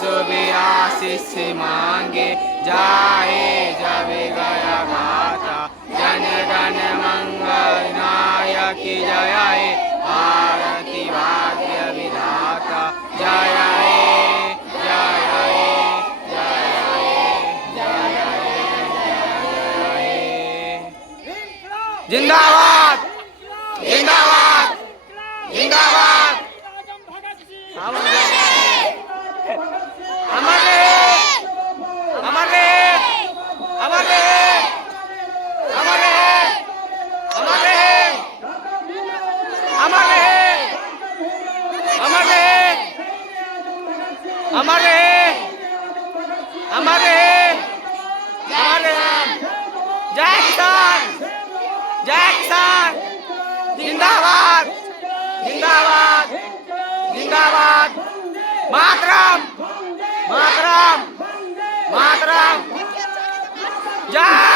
सुबीर आशीष मांगे जाए जब गया गाता जन गण मंगल नायक जय हे आरती भाग्य विधाता जय हे जय हे जय हे जय हे जिंदाबाद जिंदाबाद जिंदाबाद अमर रहे अमर रहे अमर रहे अमर रहे अमर रहे अमर रहे अमर रहे अमर रहे अमर रहे अमर रहे जय किसान जिंदाबाद जिंदाबाद जिंदाबाद मातरम मातरम मातरम जय